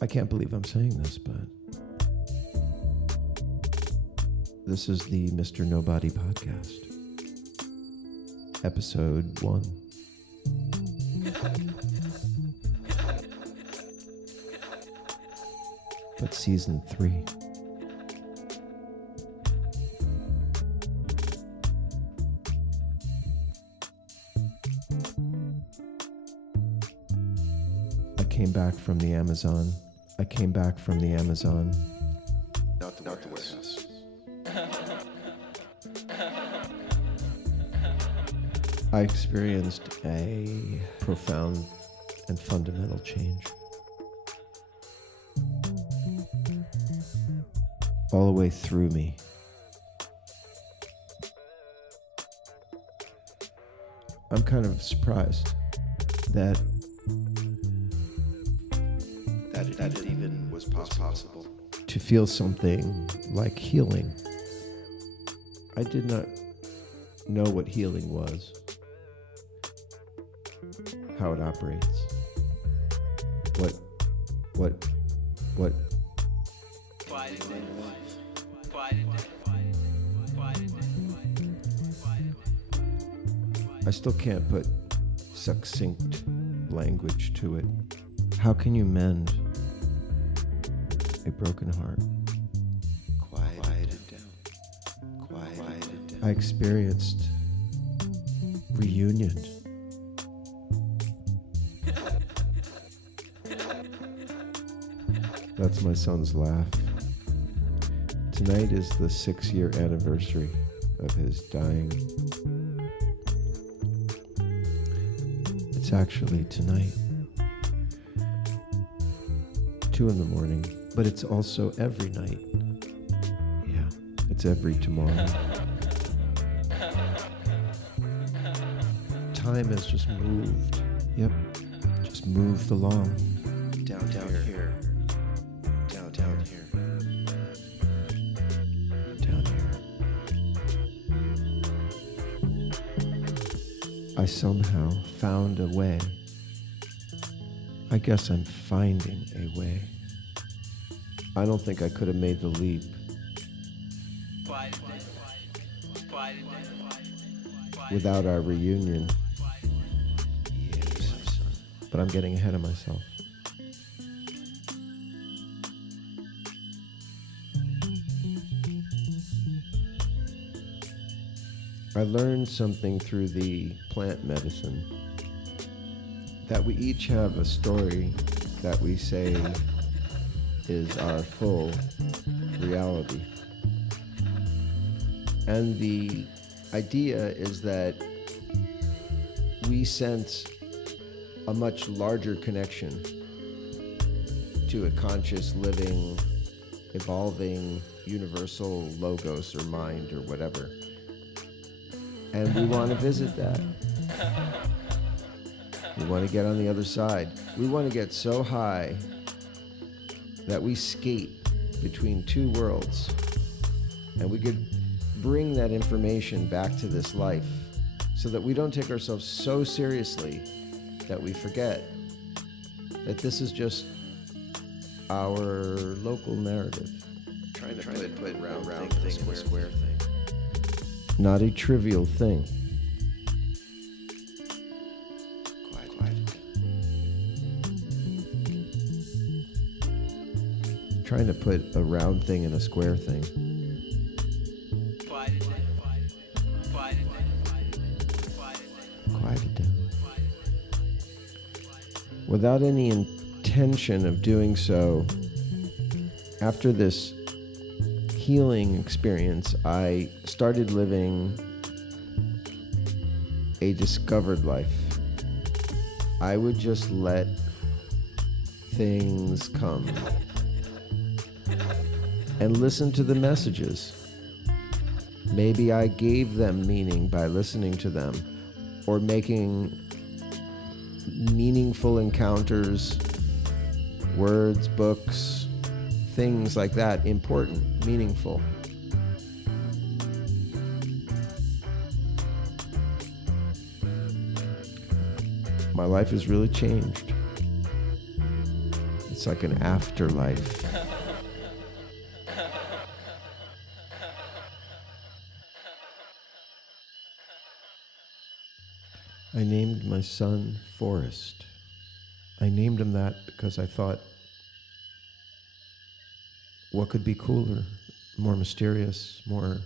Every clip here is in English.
I can't believe I'm saying this, but this is the Mr. Nobody podcast, episode 1. But season 3. I came back from the Amazon. Not the warehouse. I experienced a profound and fundamental change. All the way through me. I'm kind of surprised that it even was possible. To feel something like healing. I did not know what healing was, how it operates, what I still can't put succinct language to it. How can you mend a broken heart? Quiet it down. I experienced reunion. That's my son's laugh. Tonight is the 6-year anniversary of his dying. It's actually tonight, 2 a.m, but it's also every night. Yeah, it's every tomorrow. Time has just moved. Yep, just moved along. Down here. Down here. Down here. I somehow found a way. I guess I'm finding a way. I don't think I could have made the leap. Without our reunion. But I'm getting ahead of myself. I learned something through the plant medicine, that we each have a story that we say is our full reality. And the idea is that we sense a much larger connection to a conscious, living, evolving, universal logos or mind or whatever. And we want to visit that. We want to get on the other side. We want to get so high that we skate between two worlds. And we could bring that information back to this life so that we don't take ourselves so seriously that we forget that this is just our local narrative. Trying to put round thing in a square thing. Not a trivial thing. Quiet. Trying to put a round thing in a square thing. Quiet it down. Without any intention of doing so, after this healing experience, I started living a discovered life. I would just let things come and listen to the messages. Maybe I gave them meaning by listening to them, or making meaningful encounters, words, books, things like that important, meaningful. My life has really changed. It's like an afterlife. I named my son Forrest. I named him that because I thought, what could be cooler, more mysterious, more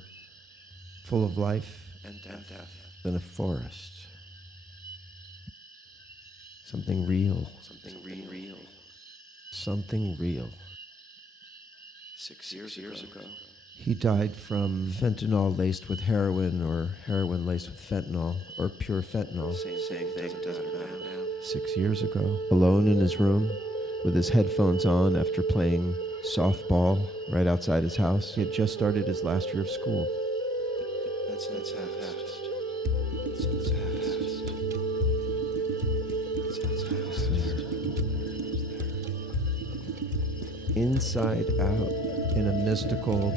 full of life and death than a forest? Something real. Something real. Something real. 6 years ago. He died from fentanyl laced with heroin, or heroin laced with fentanyl, or pure fentanyl. Same thing doesn't matter now. 6 years ago, alone in his room, with his headphones on after playing softball right outside his house. He had just started his last year of school. That's fast. Inside out, in a mystical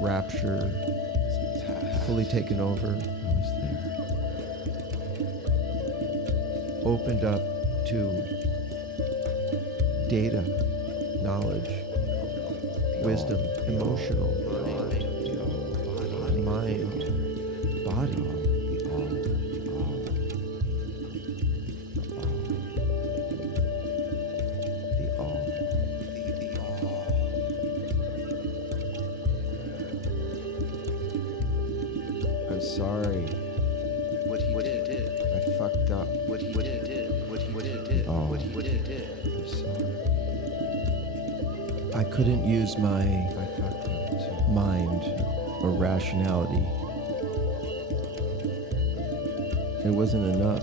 rapture, fully taken over. I was there. Opened up to data, knowledge, wisdom, emotional, mind, body. I'm sorry. What he did. I fucked up. What he did. Oh. What he did. I'm sorry. I couldn't use my mind or rationality. It wasn't enough.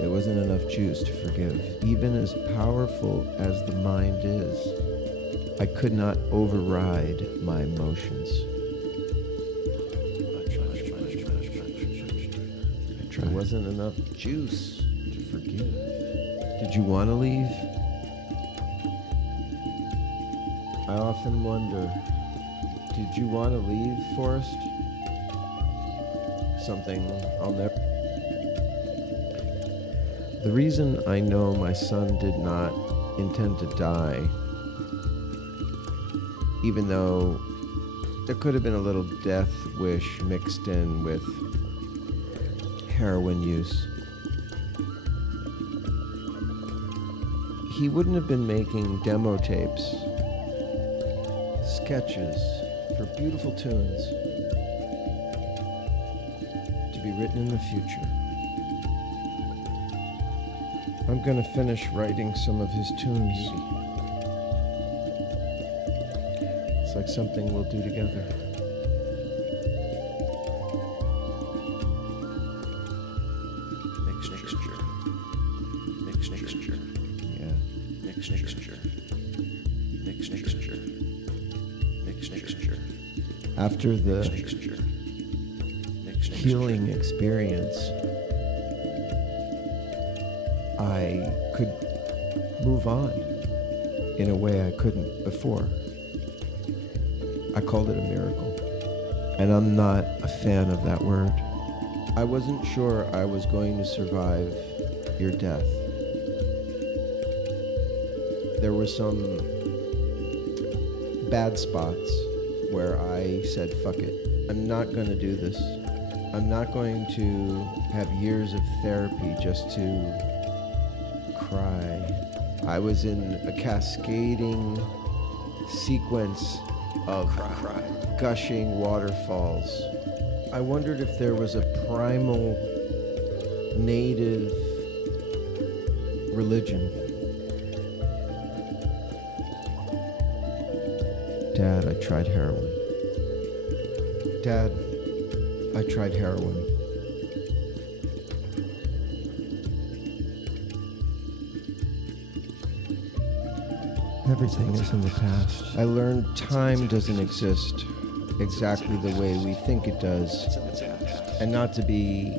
It wasn't enough juice to forgive. Even as powerful as the mind is, I could not override my emotions. There wasn't enough juice to forgive. Did you want to leave? I often wonder, did you want to leave, Forrest? Something I'll never... The reason I know my son did not intend to die, even though there could have been a little death wish mixed in with heroin use. He wouldn't have been making demo tapes, sketches for beautiful tunes to be written in the future. I'm gonna finish writing some of his tunes. It's like something we'll do together. After the healing experience, I could move on in a way I couldn't before. I called it a miracle, and I'm not a fan of that word. I wasn't sure I was going to survive your death. There were some bad spots where I said, fuck it, I'm not going to do this. I'm not going to have years of therapy just to cry. I was in a cascading sequence of gushing waterfalls. I wondered if there was a primal native religion. Dad, I tried heroin. Dad, I tried heroin. Everything is in the past. I learned time doesn't exist exactly the way we think it does. And not to be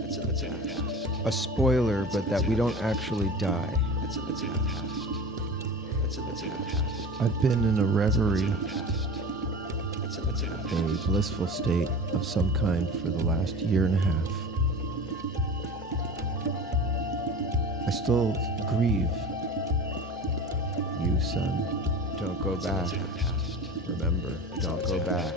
a spoiler, but that we don't actually die. It's in the past. I've been in a reverie, a blissful state of some kind for the last year and a half. I still grieve. You, son, don't go back. Remember, don't go back.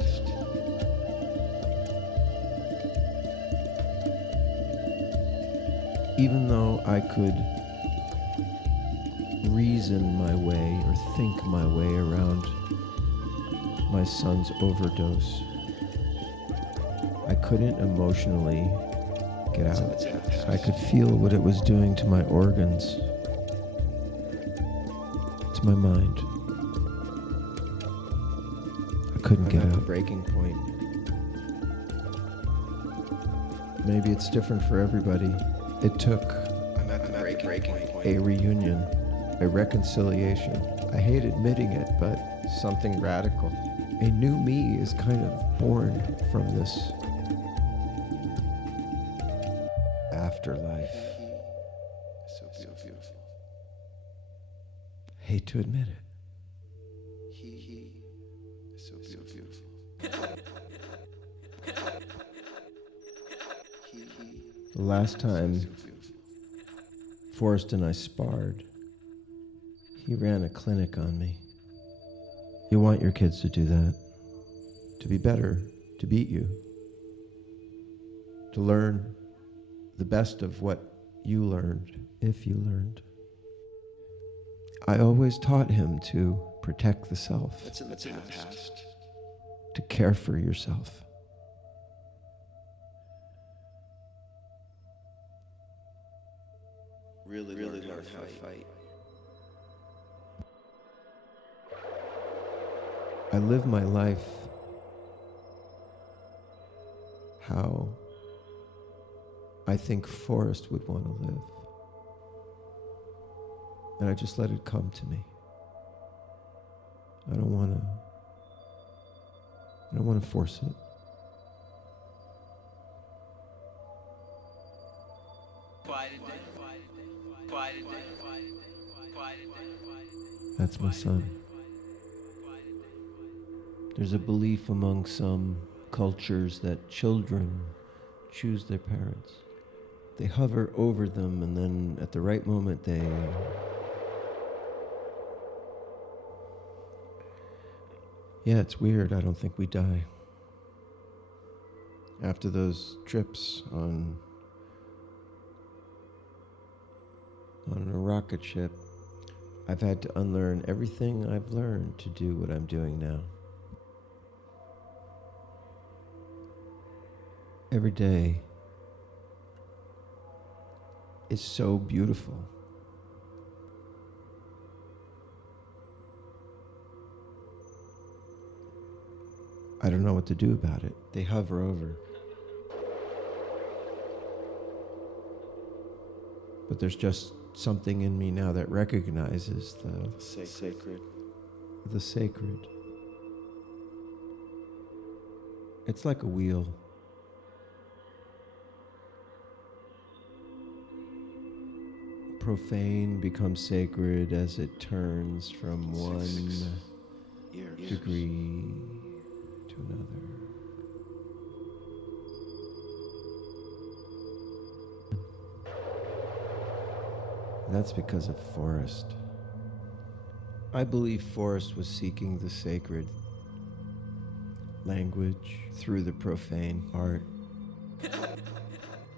Even though I could reason my way or think my way around my son's overdose, I couldn't emotionally get out. I could feel what it was doing to my organs, to my mind. I couldn't get out. Breaking point. Maybe it's different for everybody. It took a reunion, a reconciliation. I hate admitting it, but something radical. A new me is kind of born from this afterlife. So beautiful. Hate to admit it. He is so beautiful. The last time Forrest and I sparred, he ran a clinic on me. You want your kids to do that, to be better, to beat you, to learn the best of what you learned, if you learned. I always taught him to protect the self, That's in the past. to care for yourself. Really learn how to fight. I live my life how I think Forrest would want to live. And I just let it come to me. I don't want to force it. That's my son. There's a belief among some cultures that children choose their parents. They hover over them, and then at the right moment they... Yeah, it's weird. I don't think we die. After those trips on a rocket ship, I've had to unlearn everything I've learned to do what I'm doing now. Every day is so beautiful. I don't know what to do about it. They hover over. But there's just something in me now that recognizes the Sacred. It's like a wheel. Profane becomes sacred as it turns from one degree to another. That's because of Forrest. I believe Forrest was seeking the sacred language through the profane art,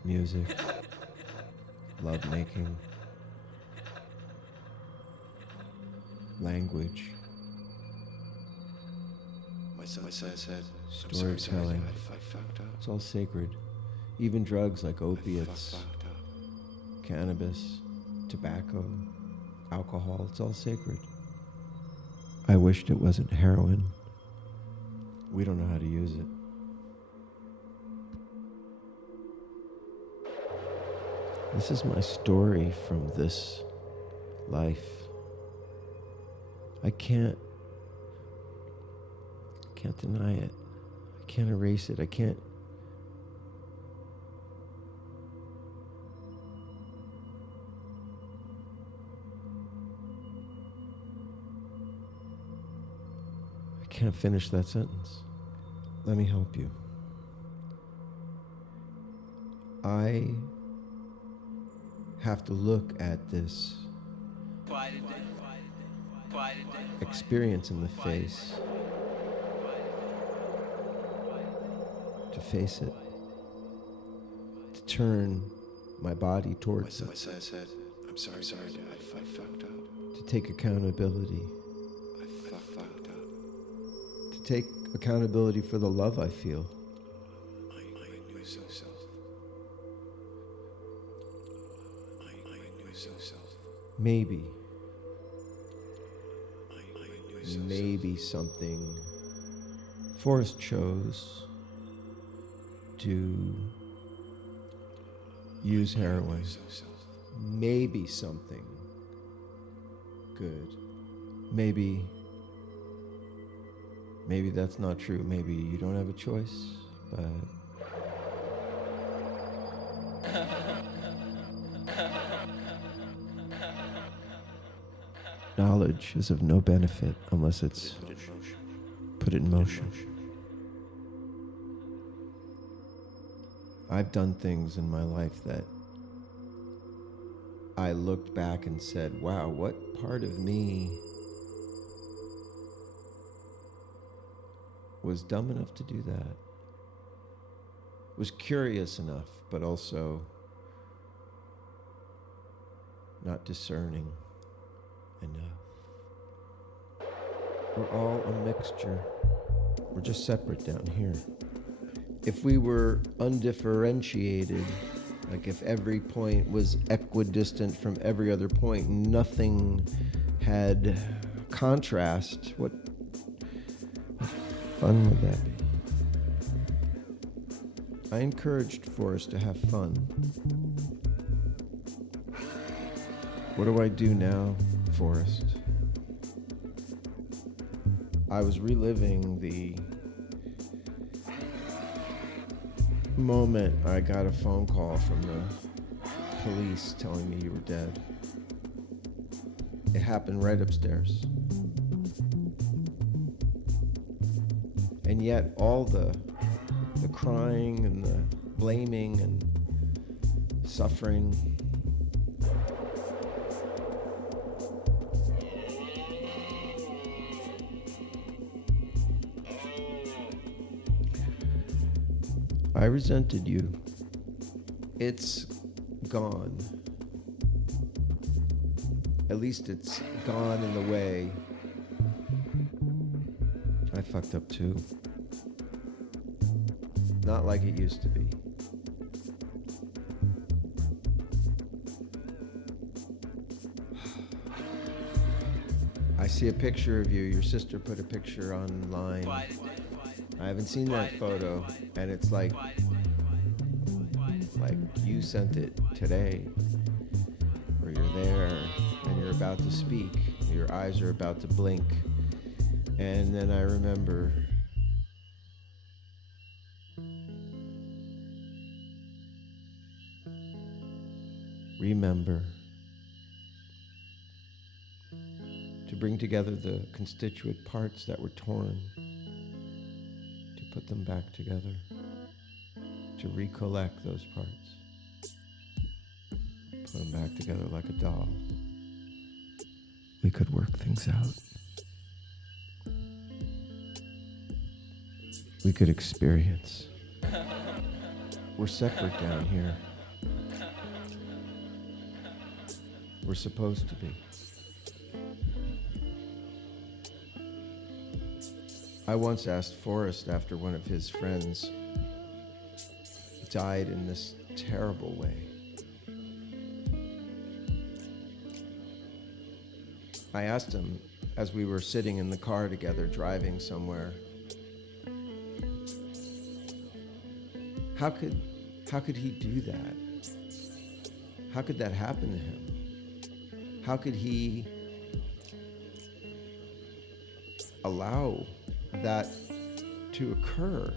music, lovemaking, language, My son said, storytelling. I fucked up. It's all sacred. Even drugs like opiates, Fucked up. cannabis, tobacco, alcohol, it's all sacred. I wished it wasn't heroin. We don't know how to use it. This is my story from this life. I can't deny it. I can't erase it. I can't. can't finish that sentence. Let me help you. I have to look at this experience in the face, to face it, to turn my body towards it. I said, I'm sorry, I fucked up. To take accountability. I fucked up. To take accountability for the love I feel. I knew so. I knew so. Maybe I knew so. maybe something Forrest chose to use heroin. Maybe something good. Maybe that's not true. Maybe you don't have a choice, but knowledge is of no benefit unless it's put in motion. I've done things in my life that I looked back and said, wow, what part of me was dumb enough to do that? Was curious enough, but also not discerning enough. We're all a mixture. We're just separate down here. If we were undifferentiated, like if every point was equidistant from every other point, nothing had contrast, what fun would that be? I encouraged Forrest to have fun. What do I do now, Forrest? I was reliving the moment I got a phone call from the police telling me you were dead. It happened right upstairs. And yet all the crying and the blaming and suffering, I resented you. It's gone. At least it's gone in the way I fucked up too. Not like it used to be. I see a picture of you. Your sister put a picture online. I haven't seen that photo, and it's like you sent it today, where you're there and you're about to speak, your eyes are about to blink, and then I remember to bring together the constituent parts that were torn, to put them back together, to recollect those parts, put them back together like a doll. We could work things out. We could experience. We're separate down here. We're supposed to be. I once asked Forrest after one of his friends died in this terrible way. I asked him as we were sitting in the car together driving somewhere, how could he do that? How could that happen to him? How could he allow that to occur?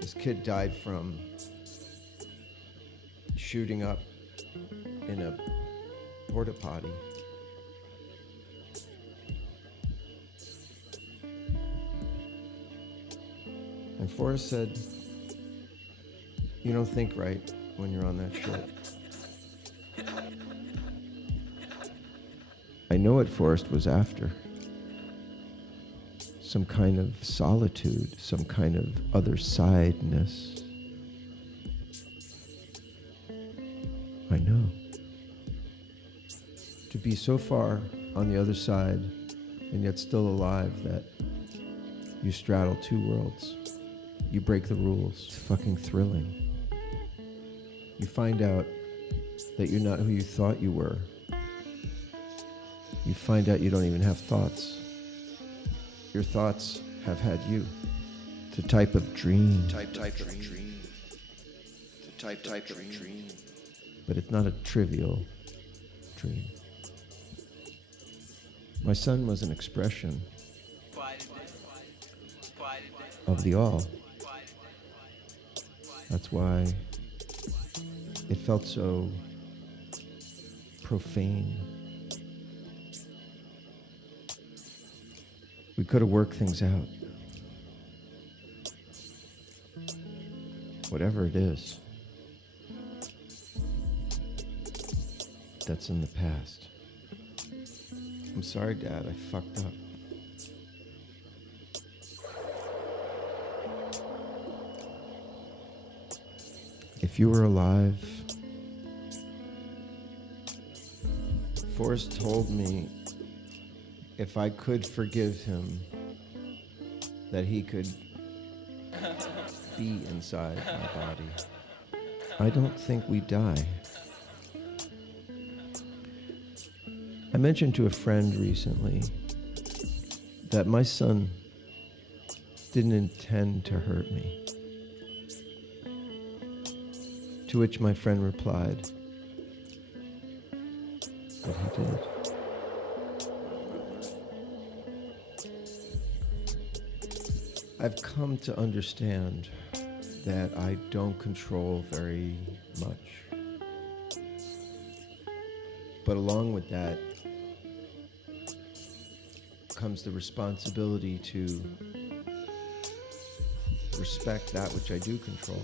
This kid died from shooting up in a porta potty And Forrest said, you don't think right when you're on that ship. I know what Forrest was after. Some kind of solitude, some kind of other sideness. I know. To be so far on the other side and yet still alive that you straddle two worlds. You break the rules. It's fucking thrilling. You find out that you're not who you thought you were. You find out you don't even have thoughts. Your thoughts have had you. It's a type of dream. Type of dream. It's a type of dream. But it's not a trivial dream. My son was an expression of the all. That's why it felt so profane. We could have worked things out. Whatever it is, that's in the past. I'm sorry, Dad, I fucked up. If you were alive, Forrest told me if I could forgive him, that he could be inside my body. I don't think we die. I mentioned to a friend recently that my son didn't intend to hurt me. To which my friend replied that he did. I've come to understand that I don't control very much. But along with that comes the responsibility to respect that which I do control.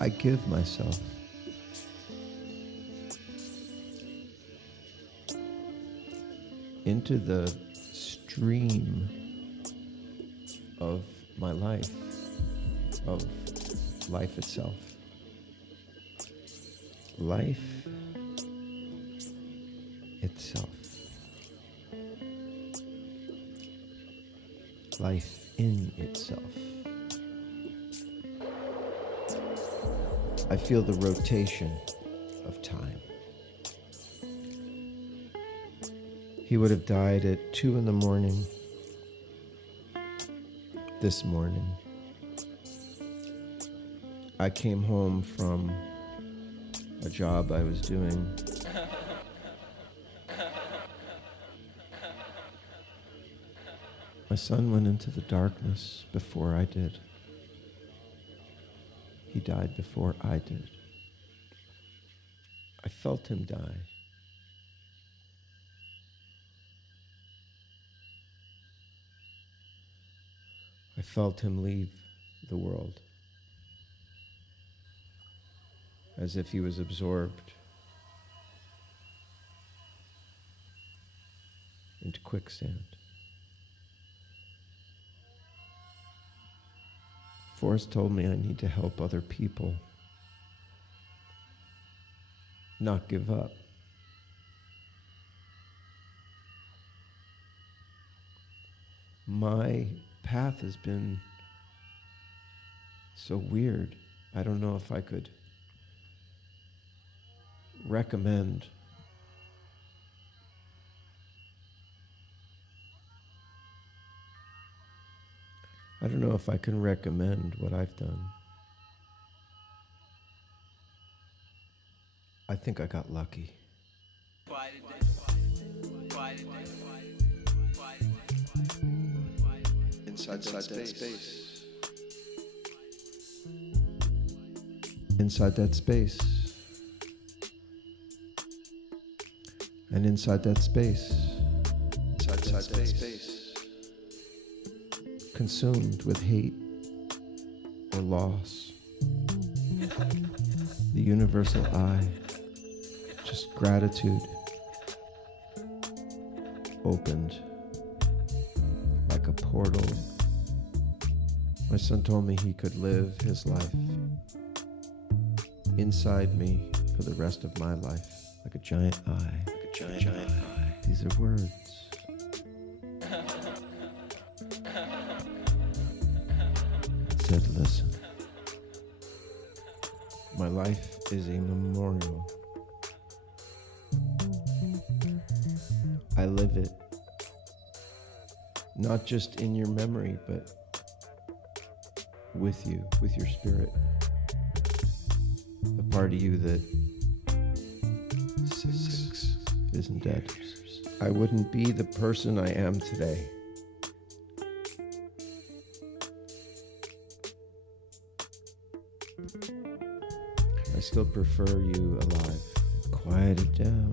I give myself. Into the stream of my life, of life itself. Life itself. Life in itself. I feel the rotation of time. He would have died at 2 a.m. this morning. I came home from a job I was doing. My son went into the darkness before I did. He died before I did. I felt him die. I felt him leave the world as if he was absorbed into quicksand. Forrest told me I need to help other people not give up. My path has been so weird. I don't know if I could recommend what I've done. I think I got lucky. Inside that space. Inside that space. And inside that space. Inside that space. consumed with hate or loss. The universal I, just gratitude, opened like a portal. My son told me he could live his life inside me for the rest of my life, like a giant eye. Like a giant eye. These are words. It said, listen. My life is a memorial. I live it, not just in your memory, but with you, with your spirit. The part of you that isn't dead. I wouldn't be the person I am today. I still prefer you alive. Quiet it down.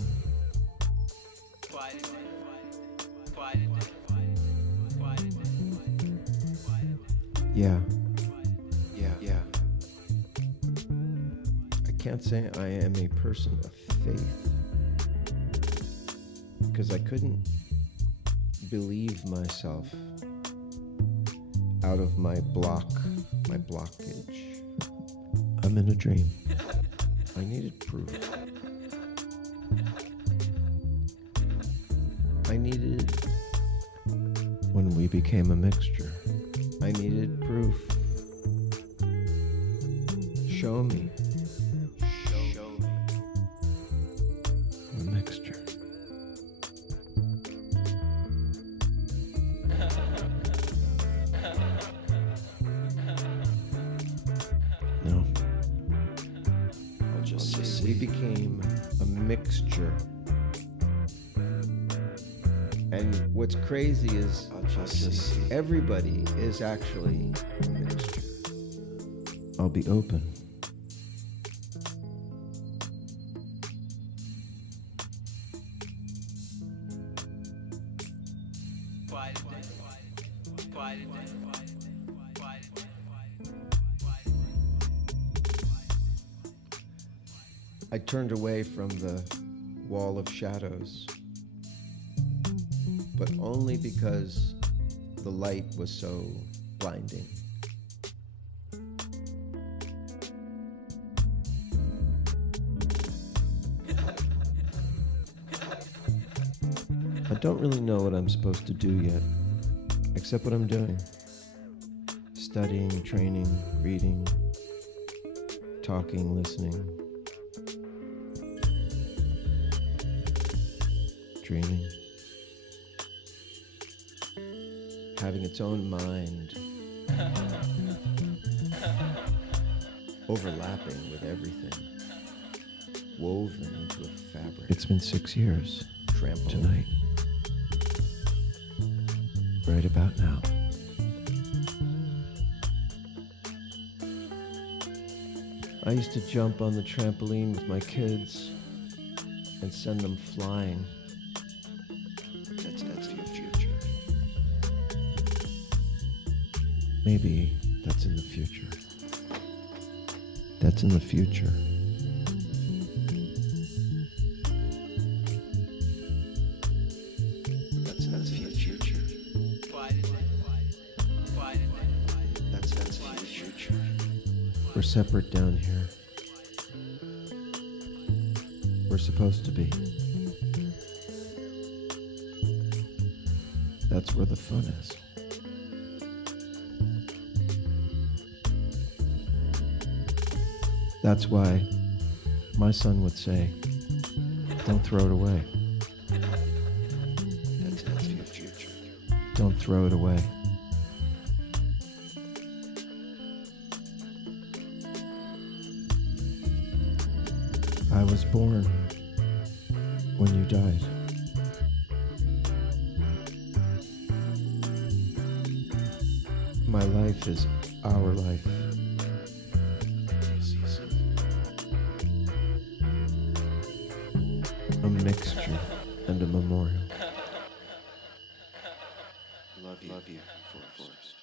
Yeah. I can't say I am a person of faith because I couldn't believe myself out of my blockage. I'm in a dream. I needed proof. I needed when we became a mixture. I needed proof. Show me. A mixture. No. I'll just say We became a mixture. And what's crazy is everybody is actually a mixture. I'll be open. I turned away from the wall of shadows, but only because the light was so blinding. I don't really know what I'm supposed to do yet, except what I'm doing. Studying, training, reading, talking, listening, dreaming. Having its own mind, overlapping with everything, woven into a fabric. It's been 6 years. Trample tonight. Right about now. I used to jump on the trampoline with my kids and send them flying. that's your future. Maybe that's in the future. That's in the future. That's your future. That's your future. We're separate down here. We're supposed to be. That's where the fun is. That's why my son would say, don't throw it away. That's your future. Don't throw it away. I was born when you died. My life is our life. A mixture and a memorial. Love you, Forest.